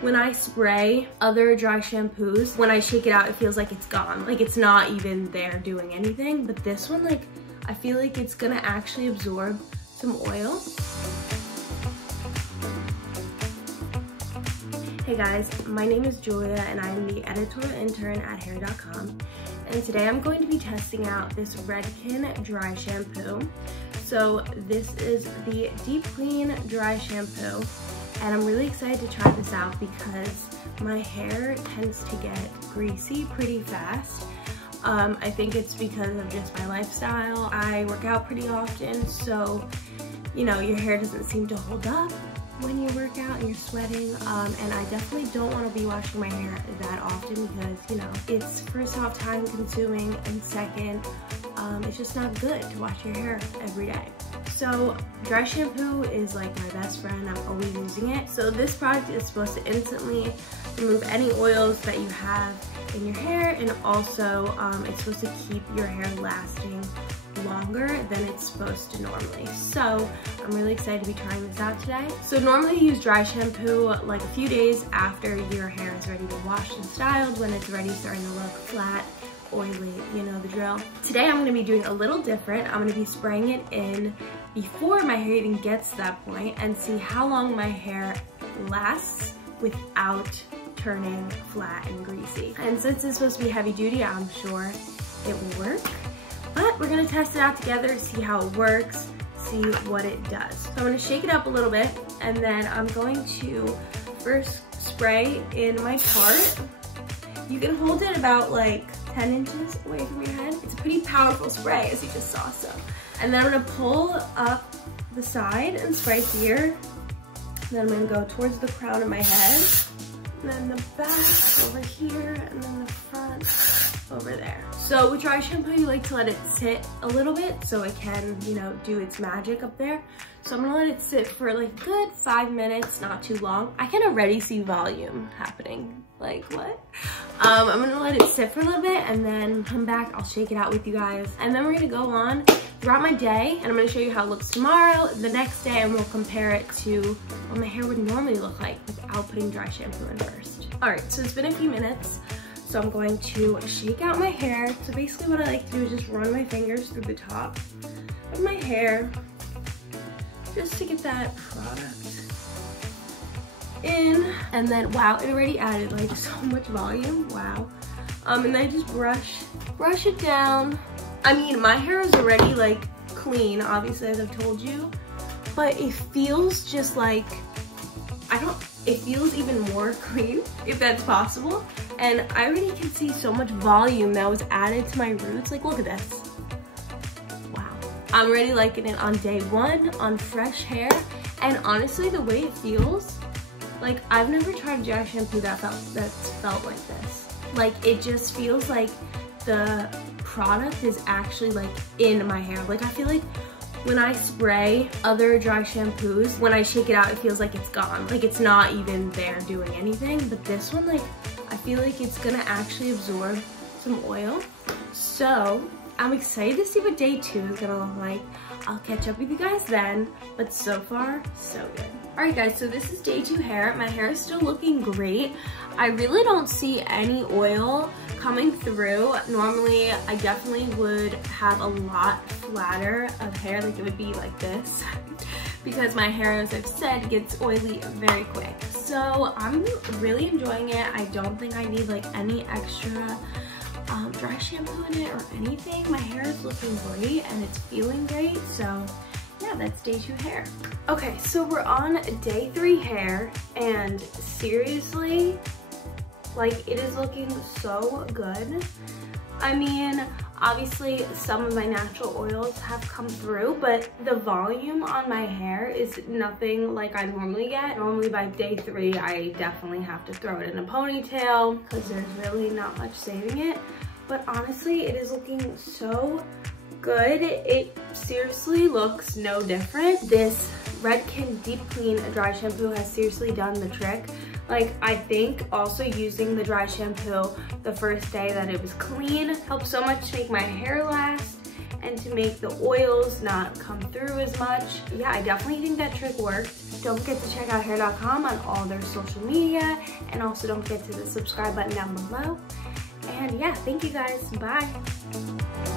When I spray other dry shampoos, when I shake it out, it feels like it's gone. Like it's not even there doing anything. But this one, like, I feel like it's gonna actually absorb some oil. Hey guys, my name is Julia and I'm the editorial intern at Hair.com. And today I'm going to be testing out this Redken dry shampoo. So this is the Deep Clean Dry Shampoo. And I'm really excited to try this out because my hair tends to get greasy pretty fast. I think it's because of just my lifestyle. I work out pretty often, so you know, your hair doesn't seem to hold up when you work out and you're sweating. And I definitely don't want to be washing my hair that often because, you know, it's first off time consuming and second, it's just not good to wash your hair every day. So dry shampoo is like my best friend. I'm always using it. So this product is supposed to instantly remove any oils that you have in your hair, and also it's supposed to keep your hair lasting longer than it's supposed to normally. So I'm really excited to be trying this out today. So normally you use dry shampoo like a few days after your hair is ready to be washed and styled, when it's already starting to look flat, oily, you know the drill. Today I'm going to be doing a little different. I'm going to be spraying it in before my hair even gets to that point and see how long my hair lasts without turning flat and greasy. And since it's supposed to be heavy duty, I'm sure it will work. But we're gonna test it out together, see how it works, see what it does. So I'm gonna shake it up a little bit, and then I'm going to first spray in my part. You can hold it about like 10 inches away from your head. It's a pretty powerful spray, as you just saw, so. And then I'm gonna pull up the side and spray here. And then I'm gonna go towards the crown of my head, and then the back over here, and then the front over there. So with dry shampoo, you like to let it sit a little bit so it can, you know, do its magic up there. So I'm gonna let it sit for like a good 5 minutes, not too long. I can already see volume happening. Like what? I'm gonna let it sit for a little bit and then come back. I'll shake it out with you guys. And then we're gonna go on throughout my day, and I'm gonna show you how it looks tomorrow, the next day, and we'll compare it to what my hair would normally look like without putting dry shampoo in first. All right, so it's been a few minutes. So I'm going to shake out my hair. So basically what I like to do is just run my fingers through the top of my hair just to get that product in. And then, wow, it already added like so much volume, wow. And then I just brush it down. I mean, my hair is already like clean, obviously, as I've told you, but it feels just like, it feels even more clean, if that's possible. And I already can see so much volume that was added to my roots. Like, look at this. Wow. I'm already liking it on day one, on fresh hair. And honestly, the way it feels, like, I've never tried a dry shampoo that's felt like this. Like, it just feels like the product is actually like in my hair. Like, I feel like when I spray other dry shampoos, when I shake it out, it feels like it's gone. Like it's not even there doing anything. But this one, like, I feel like it's gonna actually absorb some oil. So I'm excited to see what day 2 is gonna look like. I'll catch up with you guys then, but so far, so good. All right guys, so this is day 2 hair. My hair is still looking great. I really don't see any oil coming through. Normally, I definitely would have a lot flatter of hair, like it would be like this, because my hair, as I've said, gets oily very quick. So I'm really enjoying it. I don't think I need like any extra dry shampoo in it or anything. My hair is looking great and it's feeling great. So yeah, that's day 2 hair. Okay, so we're on day 3 hair, and seriously, like, it is looking so good. I mean, obviously some of my natural oils have come through, but the volume on my hair is nothing like I normally get. Normally by day 3, I definitely have to throw it in a ponytail because there's really not much saving it. But honestly, it is looking so good. It seriously looks no different. This Redken Deep Clean Dry Shampoo has seriously done the trick. Like, I think also using the dry shampoo the first day that it was clean helped so much to make my hair last and to make the oils not come through as much. Yeah, I definitely think that trick worked. Don't forget to check out Hair.com on all their social media, and also don't forget to hit the subscribe button down below. And yeah, thank you guys. Bye.